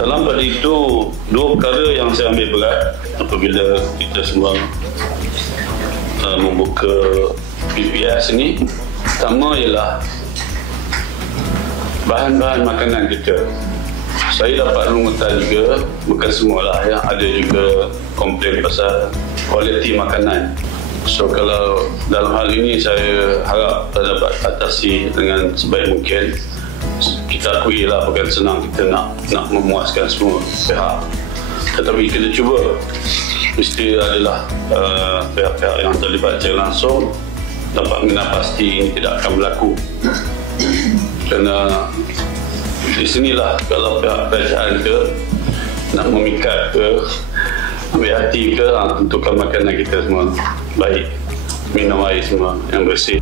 Dalam pada itu, dua perkara yang saya ambil berat apabila kita semua membuka PPS ini. Pertama ialah bahan-bahan makanan kita. Saya dapat mengutar juga, bukan semualah ya, ada juga komplain pasal kualiti makanan. So kalau dalam hal ini saya harap dapat atasi dengan sebaik mungkin. Kita akui lah bukan senang kita nak memuaskan semua pihak, tetapi kita cuba. Mesti adalah pihak-pihak yang terlibat secara langsung dapat mengenal pasti ini tidak akan berlaku. Kerana di sinilah kalau pihak kerajaan ke nak memikat ke ambil hati ke, tentukan makanan kita semua baik, minum air semua yang bersih.